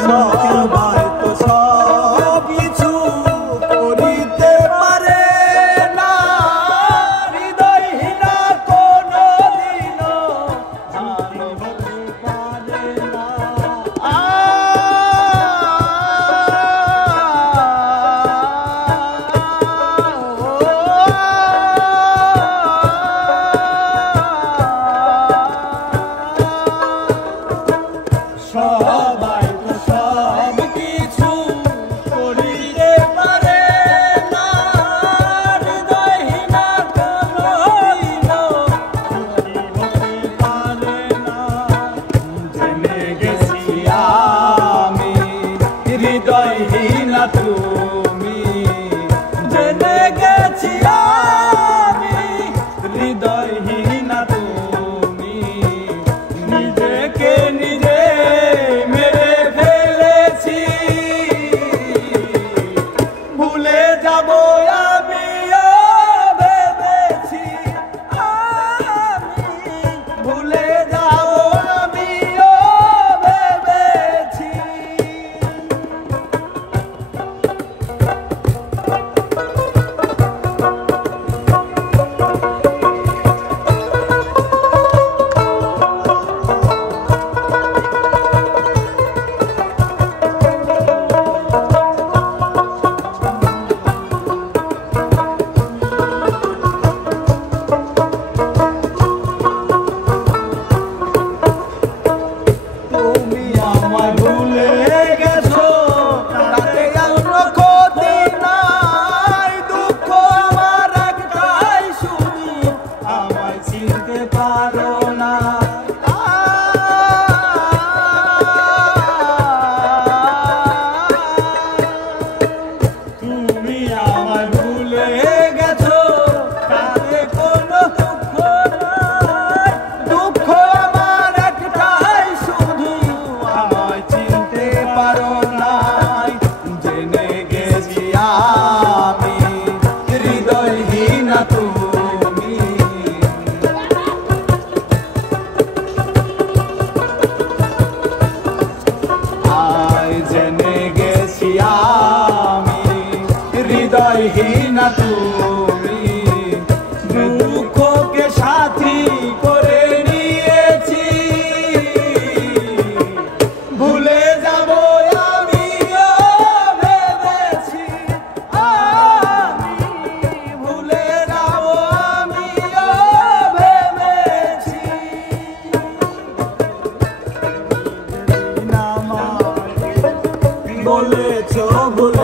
সবাই তো সব কিছু করিতে পারে না, হৃদয়হীনা কোনদিনও ভালো হতে পারে না। সবাই তো সব কিছু করিতে পারে না, হৃদয়হীনা কোনদিনও হতে পারে না। জেনে গেছি আমি হৃদয়হীনা তুমি, জেনে গেছি আমি হৃদয়হীনা তুমি, নিজেকে নিজে মেরে ফেলেছি, ভুলে যাব আমিও ভেবেছি, আমি ভুলে যাব আমিও ভেবেছি। তুমি আমায় ভুলে গেছো, তাতে কোনো ক্ষতি নাই, দুঃখ আমার একটাই শুধু আমায় চিনতে পারো না। তুমি আমায় ভুলে গেছো, তাতে কোনো দুঃখ নাই, দুঃখ আমার একটাই শুধু আমায় চিনতে পারো নাই। জেনে গেছি আমি হৃদয়হীনা তুমি, আয় জেনে গেছি আমি হৃদয়হীনা তুমি, দুঃখকে সাথী করে নিয়েছি, ভুলে যাব আমিও ভেবেছি, আমি ভুলে যাব আমিও ভেবেছি। বলেছ ভুলে